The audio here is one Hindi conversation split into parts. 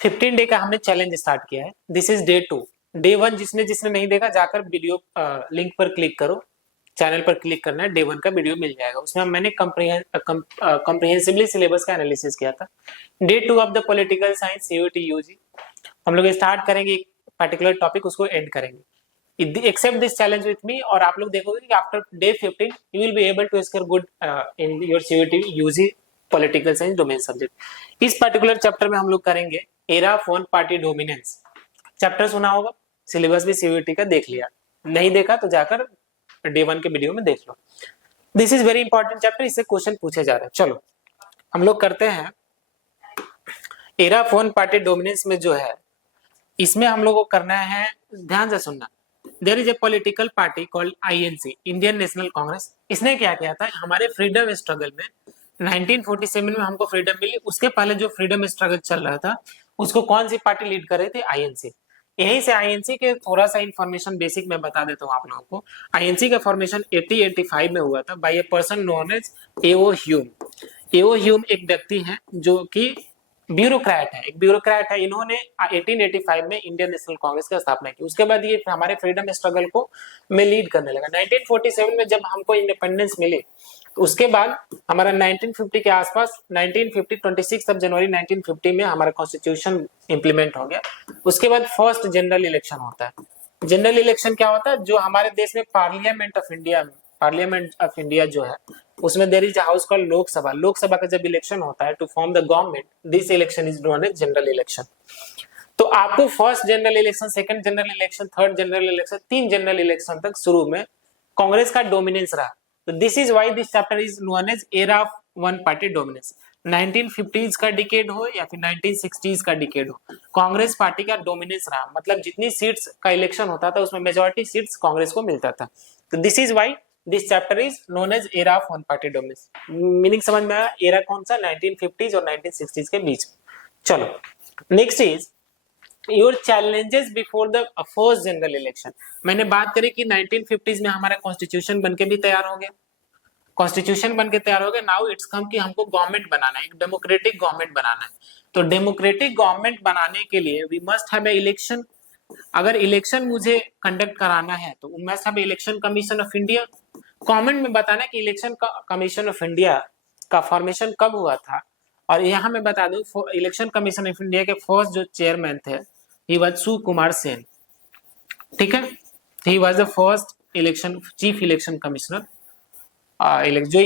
15 डे का हमने चैलेंज स्टार्ट किया है। This is day 2। डे 1 जिसने जिसने नहीं देखा जाकर वीडियो लिंक पर क्लिक करो, चैनल पर क्लिक करना है, डे 1 का वीडियो मिल जाएगा। उसमें मैंने कॉम्प्रिहेंसिवली सिलेबस का एनालिसिस किया था। Day 2 of the political science CUET UG हम लोग स्टार्ट करेंगे एक पर्टिकुलर टॉपिक, उसको एंड करेंगे। Accept this challenge with me, और आप लोग देखोगे कि after day 15 you will be able to score good in your CUET UG political science domain subject. इस पर्टिकुलर चैप्टर में हम लोग करेंगे era of one party dominance. Chapter सुना होगा, सिलेबस भी सीयूटी का देख लिया, नहीं देखा तो जाकर डे 1 के वीडियो में देख लो। This is very important chapter, इससे क्वेश्चन पूछे जा रहे हैं। चलो हम लोग करते हैं era of one party dominance में जो है, इसमें हम लोग को करना है, ध्यान से सुनना। There is a political party called INC, Indian National Congress. इसने क्या किया था, हमारे फ्रीडम स्ट्रगल में 1947 में हमको फ्रीडम मिली, उसके पहले जो फ्रीडम स्ट्रगल चल रहा था उसको कौन सी पार्टी लीड कर रही थी, आईएनसी। यहीं से आईएनसी के थोड़ा सा इंफॉर्मेशन बेसिक मैं बता देता हूँ आप लोगों को। आईएनसी का फॉर्मेशन 1885 में हुआ था by a person known as AO Hume. AO Hume एक व्यक्ति है जो कि ब्यूरोक्रेट है, एक ब्यूरोक्रेट है। इन्होंने 1885 में इंडियन नेशनल कांग्रेस की स्थापना की। उसके बाद ये हमारे फ्रीडम स्ट्रगल को में लीड करने लगा। 1947 में जब हमको इंडिपेंडेंस मिली, उसके बाद हमारा 1950 के आसपास 1950 26 जनवरी 1950 में हमारा कॉन्स्टिट्यूशन इंप्लीमेंट हो गया। उसके बाद फर्स्ट जनरल इलेक्शन होता है। जनरल इलेक्शन क्या होता है, जो हमारे देश में पार्लियामेंट ऑफ इंडिया जो है, उसमें there is house called Lok Sabha. Lok Sabha का जब इलेक्शन होता है to form the government, this election is known as general election. तो आपको first general election, second general election, third general election, 3 general election तक शुरू में कांग्रेस का डोमिनेंस रहा। तो this is why this chapter is known as era of one party dominance. 1950s का डिकेड हो या फिर 1960s का डिकेड हो, कांग्रेस पार्टी का डोमिनेंस रहा। मतलब जितनी सीट्स का इलेक्शन होता था उसमें मेजॉरिटी सीट्स कांग्रेस को मिलता था। तो this is why this chapter is known as era of one party dominance. Meaning समझ में आया? एरा कौन सा? 1950s और 1960s के बीच। चलो next is your challenges before the first general election. मैंने बात करी कि 1950s में हमारा कॉन्स्टिट्यूशन बनके भी तैयार हो गया। कॉन्स्टिट्यूशन बनके तैयार हो गया। नाउ इट्स कम कि हमको गवर्नमेंट बनाना है, एक डेमोक्रेटिक गवर्नमेंट बनाना है। तो डेमोक्रेटिक गवर्नमेंट बनाने के लिए we must have a election. अगर इलेक्शन मुझे कंडक्ट कराना है तो we must have election commission of India. Comment में बताना कि इलेक्शन कमीशन ऑफ इंडिया का फॉर्मेशन कब हुआ था। और यहाँ मैं बता दूं, इलेक्शन कमीशन ऑफ इंडिया के फर्स्ट जो चेयरमैन थे, ही वाज सुकुमार सेन। ठीक है, he was the first election chief election commissioner. जो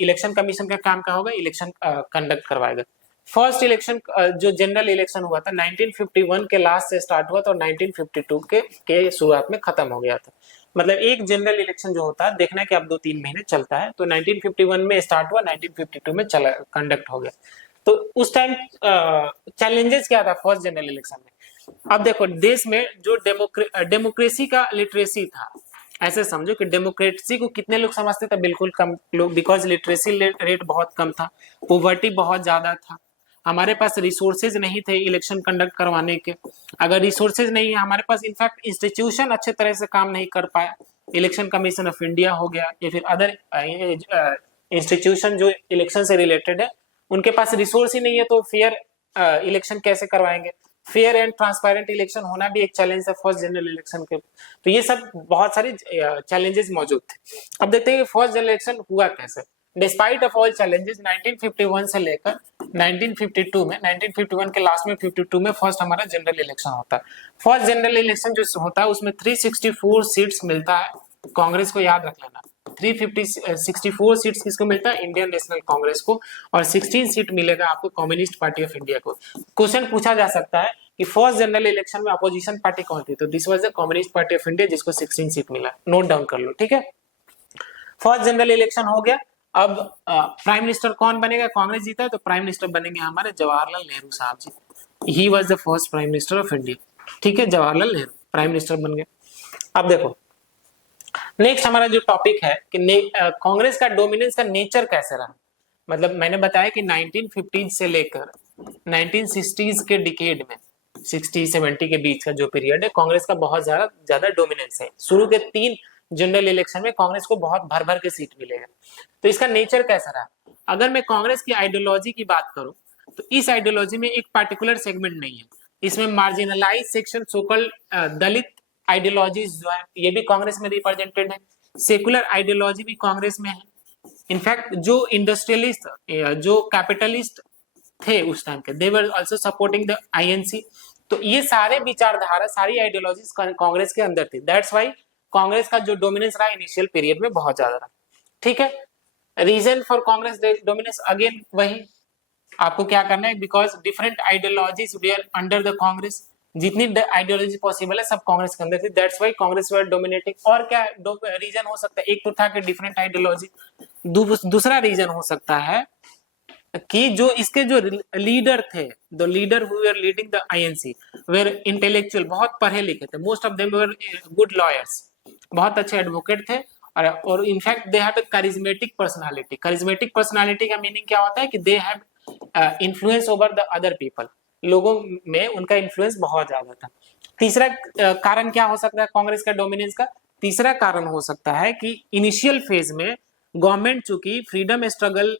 इलेक्शन कमीशन का काम क्या होगा, इलेक्शन कंडक्ट करवाएगा। फर्स्ट इलेक्शन जो जनरल इलेक्शन हुआ था 1951 के लास्ट से स्टार्ट हुआ था और 1952 के शुरुआत में खत्म हो गया था। मतलब एक जनरल इलेक्शन जो होता है, देखना कि अब 2-3 महीने चलता है। तो 1951 में स्टार्ट हुआ, 1952 में चला कंडक्ट हो गया। तो उस टाइम चैलेंजेस क्या था फर्स्ट जनरल इलेक्शन में? अब देखो, देश में जो डेमोक्रेसी का लिटरेसी था, ऐसे समझो कि डेमोक्रेसी को कितने लोग समझते थे? बिल्कुल कम लोग, बिकॉज लिटरेसी रेट बहुत कम था, पोवर्टी बहुत ज्यादा था, हमारे पास रिसोर्सेज नहीं थे इलेक्शन कंडक्ट करवाने के। अगर रिसोर्सेज नहीं है हमारे पास, इनफैक्ट इंस्टीट्यूशन अच्छे तरह से काम नहीं कर पाया। इलेक्शन कमीशन ऑफ इंडिया हो गया या फिर अदर इंस्टीट्यूशन जो इलेक्शन से रिलेटेड है, उनके पास रिसोर्स ही नहीं है, तो फेयर इलेक्शन कैसे करवाएंगे? फेयर एंड ट्रांसपेरेंट इलेक्शन होना भी एक चैलेंज है फर्स्ट जनरल इलेक्शन के। तो ये सब बहुत सारे चैलेंजेस मौजूद थे। अब देखते हैं कि फर्स्ट जनरल इलेक्शन हुआ कैसे। डिस्पाइट ऑफ ऑल चैलेंजेस 1951 से लेकर 1952 में, 1951 के लास्ट में 52 में फर्स्ट हमारा जनरल इलेक्शन होता है। फर्स्ट जनरल इलेक्शन जो होता है उसमें 364 सीट्स मिलता है कांग्रेस को, याद रख लेना। 64 सीट्स किसको मिलता है? इंडियन नेशनल कांग्रेस को। और 16 सीट मिलेगा आपको कम्युनिस्ट पार्टी ऑफ इंडिया को। क्वेश्चन पूछा जा सकता है कि फर्स्ट जनरल इलेक्शन में अपोजिशन पार्टी कौन थी? तो this was the communist party of India, जिसको 16 सीट मिला। नोट डाउन कर लो, ठीक है। फर्स्ट जनरल इलेक्शन हो गया। अब प्राइम मिनिस्टर कौन बनेगा? कांग्रेस जीता है तो प्राइम मिनिस्टर बनेंगे हमारे जवाहरलाल नेहरू साहब ji. He was the first prime minister of India. ठीक है, जवाहरलाल नेहरू प्राइम मिनिस्टर बन गए। अब देखो नेक्स्ट हमारा जो टॉपिक है कि कांग्रेस का डोमिनेंस का नेचर कैसे रहा। मतलब मैंने बताया कि 1950 से लेकर 1960s के डिकेड में, 60-70 के बीच का जो पीरियड है, कांग्रेस का बहुत ज्यादा डोमिनेंस है। शुरू के 3 जनरल इलेक्शन में कांग्रेस को बहुत भर के सीट मिलेगा। तो इसका नेचर कैसा रहा? अगर मैं कांग्रेस की आइडियोलॉजी की बात करूं तो इस आइडियोलॉजी में एक पार्टिकुलर सेगमेंट नहीं है, इसमें मार्जिनलाइज सेक्शन, सोकल दलित आइडियोलॉजीज जो है ये भी कांग्रेस में रिप्रेजेंटेड है, सेकुलर आइडियोलॉजी भी कांग्रेस में है। इनफैक्ट जो इंडस्ट्रियलिस्ट, जो कैपिटलिस्ट थे उस टाइम के, they were also supporting the INC. तो ये सारे विचारधारा, सारी आइडियोलॉजीज कांग्रेस के अंदर थी। दैट्स व्हाई कांग्रेस का जो डोमिनेंस रहा इनिशियल पीरियड में बहुत ज्यादा रहा। ठीक है, reason for Congress dominance again वही आपको क्या करना है, because different ideologies were under the Congress, जितनी आइडियोलॉजी पॉसिबल है सब कांग्रेस के अंदर थी। That's why Congress were dominating. और क्या रीजन हो सकता है, एक तो था कि डिफरेंट आइडियोलॉजी, दूसरा रीजन हो सकता है कि जो इसके जो लीडर थे, the leader who were leading the INC were intellectual, बहुत पढ़े लिखे थे, most of them were good lawyers, बहुत अच्छे एडवोकेट थे, और in fact they have charismatic personality. Charismatic personality का मीनिंग क्या होता है कि they have influence over the other people, लोगों में उनका इन्फ्लुएंस बहुत ज्यादा था। तीसरा कारण क्या हो सकता है कांग्रेस का डोमिनेंस का, तीसरा कारण हो सकता है कि इनिशियल फेज में गवर्नमेंट चूंकि फ्रीडम स्ट्रगल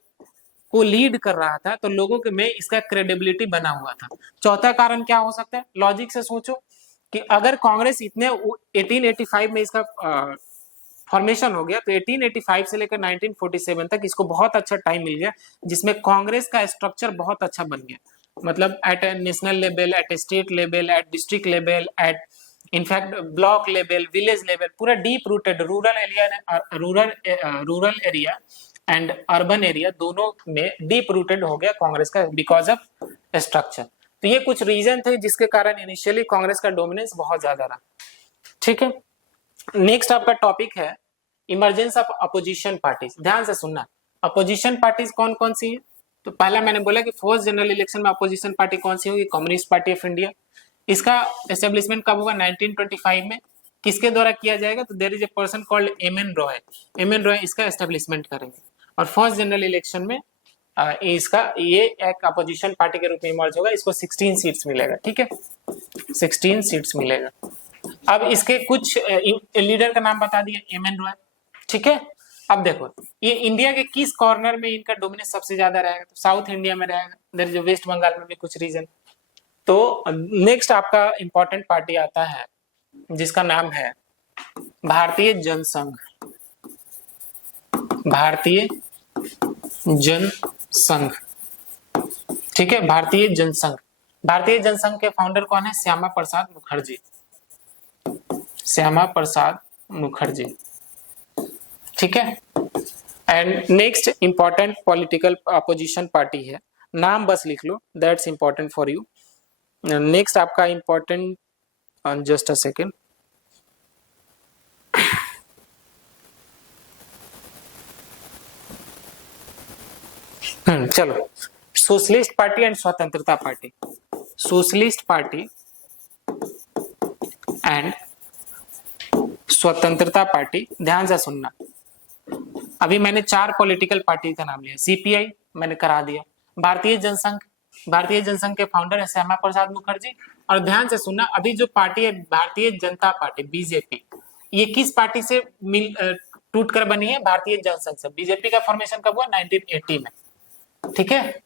को लीड कर रहा था तो लोगों के में इसका क्रेडिबिलिटी बना हुआ था। चौथा कारण क्या हो सकता है, लॉजिक से सोचो कि अगर कांग्रेस इतने 1885 में इसका फॉर्मेशन हो गया, तो 1885 से लेकर 1947 तक इसको बहुत अच्छा टाइम मिल गया, जिसमें कांग्रेस का स्ट्रक्चर बहुत अच्छा बन गया। मतलब at national level, at state level, at district level, at in fact block level, village level, पूरा deep rooted, rural area and urban area दोनों में डीप रूटेड हो गया कांग्रेस का बिकॉज ऑफ स्ट्रक्चर। तो ये कुछ रीजन थे जिसके कारण इनिशियली कांग्रेस का डोमिनेंस बहुत ज्यादा रहा। ठीक है, नेक्स्ट आपका टॉपिक है इमरजेंस ऑफ अपोजिशन पार्टीज। ध्यान से सुनना, अपोजिशन पार्टीज कौन कौन सी है। तो पहला मैंने बोला कि फर्स्ट जनरल इलेक्शन में अपोजिशन पार्टी कौन सी होगी, कम्युनिस्ट पार्टी ऑफ इंडिया। इसका एस्टेब्लिशमेंट कब होगा, 1925 में। किसके द्वारा किया जाएगा, तो there is a person called MN. Roy. MN. Roy इसका एस्टेब्लिशमेंट करेंगे, और फर्स्ट जनरल इलेक्शन में इसका ये एक अपोजिशन पार्टी के रूप में इमर्ज होगा। इसको 16 सीट्स मिलेगा। ठीक है, 16 सीट्स मिलेगा। अब इसके कुछ लीडर का नाम बता दिया, एम.एन. रॉय। ठीक है, अब देखो ये इंडिया के किस कॉर्नर में इनका डोमिनेंस सबसे ज्यादा रहेगा, तो साउथ इंडिया में रहेगा, देयर इज वेस्ट बंगाल में भी कुछ रीजन। तो नेक्स्ट आपका इंपॉर्टेंट पार्टी आता है जिसका नाम है भारतीय जनसंघ। भारतीय जनसंघ, ठीक है, भारतीय जनसंघ। भारतीय जनसंघ के फाउंडर कौन है, श्यामा प्रसाद मुखर्जी। श्यामा प्रसाद मुखर्जी। ठीक है, and next important political opposition party है, नाम बस लिख लो, that's important for you. Next आपका इंपॉर्टेंट, जस्ट अ सेकेंड, चलो, socialist party and Swatantra party. Socialist party and Swatantra party, ध्यान से सुनना। अभी मैंने 4 पॉलिटिकल पार्टी का नाम लिया, सीपीआई मैंने करा दिया, भारतीय जनसंघ, भारतीय जनसंघ के फाउंडर है श्यामा प्रसाद मुखर्जी। और ध्यान से सुनना, अभी जो पार्टी है भारतीय जनता पार्टी, बीजेपी, ये किस पार्टी से टूट कर बनी है, भारतीय जनसंघ से। बीजेपी का फॉर्मेशन कब हुआ, 1980 में। ठीक है,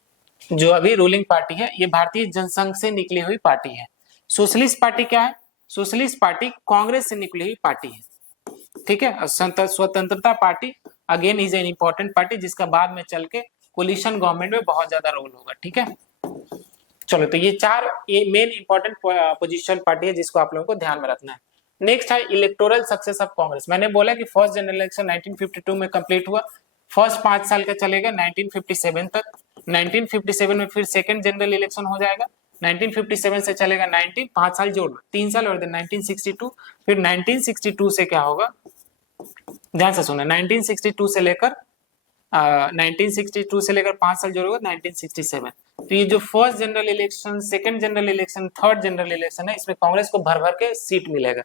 जो अभी रूलिंग पार्टी है ये भारतीय जनसंघ से निकली हुई पार्टी है। सोशलिस्ट पार्टी क्या है, सोशलिस्ट पार्टी कांग्रेस से निकली हुई पार्टी है। ठीक है, स्वतंत्रता party again is an important party जिसका बाद में चल के कोलिशन गवर्नमेंट में बहुत ज्यादा रोल होगा। ठीक है, चलो, तो ये 4 मेन इंपॉर्टेंट अपोजिशन पार्टी है जिसको आप लोगों को ध्यान में रखना है। नेक्स्ट है इलेक्टोरल सक्सेस ऑफ कांग्रेस। मैंने बोला कि फर्स्ट जनरल इलेक्शन 1952 में कंप्लीट हुआ, फर्स्ट 5 साल का चलेगा 1957 तक। 1957 में फिर सेकंड जनरल इलेक्शन हो जाएगा, 1957 से चलेगा 5 साल जोड़ 3 साल, और 1962, फिर 1962 से क्या होगा, ध्यान से सुना, 1962 से लेकर 5 साल जोड़ोगे 1967। तो ये जो first general election, second general election, third general election है, इसमें कांग्रेस को भर भर के सीट मिलेगा।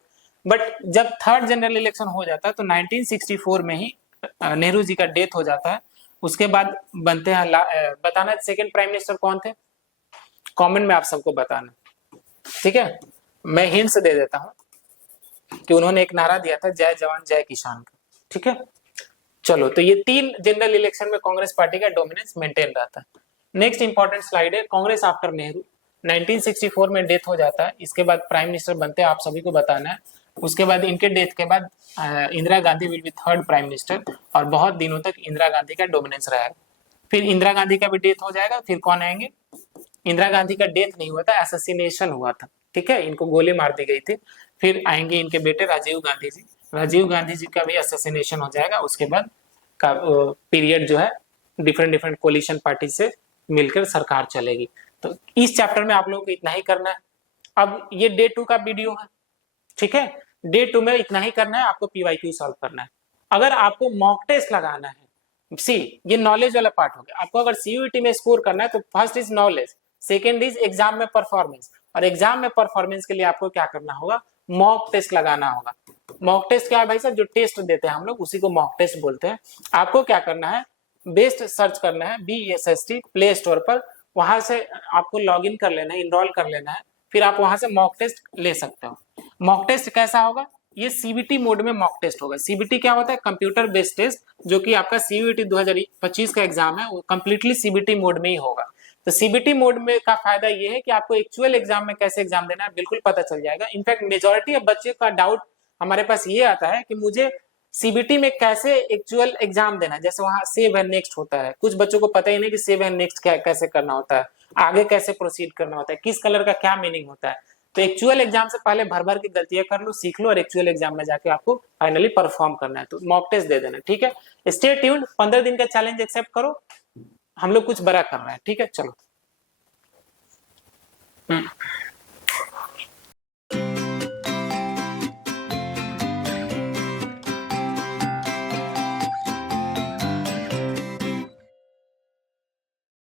बट जब थर्ड जनरल इलेक्शन हो जाता है तो 1964 में ही नेहरू जी का डेथ हो जाता है। उसके बाद बनते हैं बताना सेकंड प्राइम मिनिस्टर कौन थे, कमेंट में आप सबको बताना। ठीक है, मैं हिंट्स दे देता हूं कि उन्होंने एक नारा दिया था, जय जवान जय किसान का। ठीक है, चलो, तो ये 3 जनरल इलेक्शन में कांग्रेस पार्टी का डोमिनेंस मेंटेन रहता है। नेक्स्ट इंपॉर्टेंट स्लाइड है कांग्रेस आफ्टर नेहरू। 1964 में डेथ हो जाता है, इसके बाद प्राइम मिनिस्टर बनते हैं, आप सभी को बताना है। उसके बाद इनके डेथ के बाद Indira Gandhi will be third prime minister, और बहुत दिनों तक इंदिरा गांधी का डोमिनेंस रहा है। फिर इंदिरा गांधी का भी डेथ हो जाएगा, फिर कौन आएंगे? इंदिरा गांधी का डेथ नहीं हुआ था, एसेसिनेशन हुआ था, ठीक है, इनको गोली मार दी गई थी। फिर आएंगे इनके बेटे राजीव गांधी जी, राजीव गांधी जी का भी एसेसिनेशन हो जाएगा। उसके बाद का पीरियड जो है डिफरेंट डिफरेंट कोलिशन पार्टी से मिलकर सरकार चलेगी। तो इस चैप्टर में आप लोगों को इतना ही करना है। अब ये डे 2 का वीडियो है, ठीक है, डे 2 में इतना ही करना है, आपको पीवाईक्यू सॉल्व करना है। अगर आपको मॉक टेस्ट लगाना है, सी ये नॉलेज वाला पार्ट हो गया। आपको अगर सीयूईटी में स्कोर करना है तो first is knowledge, second is exam में परफॉर्मेंस, और एग्जाम में परफॉर्मेंस के लिए आपको क्या करना होगा? मॉक टेस्ट लगाना होगा। मॉक टेस्ट क्या है भाई साहब? जो टेस्ट देते हैं हम लोग उसी को मॉक टेस्ट बोलते हैं। आपको क्या करना है? बेस्ट सर्च करना है BSST प्ले स्टोर पर, वहां से आपको लॉग इन कर लेना है, इनरोल कर लेना है, फिर आप वहां से मॉक टेस्ट ले सकते हो। मॉक टेस्ट कैसा होगा? ये सीबीटी मोड में मॉक टेस्ट होगा। सीबीटी क्या होता है? कंप्यूटर बेस्ड टेस्ट, जो कि आपका सीयूईटी 2025 का एग्जाम है, वो कंप्लीटली सीबीटी मोड में ही होगा। तो सीबीटी मोड में का फायदा ये है कि आपको एक्चुअल एग्जाम में कैसे एग्जाम देना है बिल्कुल पता चल जाएगा। इनफैक्ट मेजोरिटी ऑफ बच्चे का डाउट हमारे पास ये आता है कि मुझे सीबीटी में कैसे एक्चुअल एग्जाम देना है। जैसे वहां सेव एंड नेक्स्ट होता है, कुछ बच्चों को पता ही नहीं कि सेव एंड नेक्स्ट क्या कैसे करना होता है, आगे कैसे प्रोसीड करना होता है, किस कलर का क्या मीनिंग होता है। तो एक्चुअल एग्जाम से पहले भर भर की गलतियां कर लो, सीख लो, और एक्चुअल एग्जाम में जाके आपको फाइनली परफॉर्म करना है। तो मॉक टेस्ट दे देना, ठीक है। स्टे ट्यून्ड, 15 दिन का चैलेंज एक्सेप्ट करो, हम लोग कुछ बड़ा कर रहे हैं, ठीक है, चलो।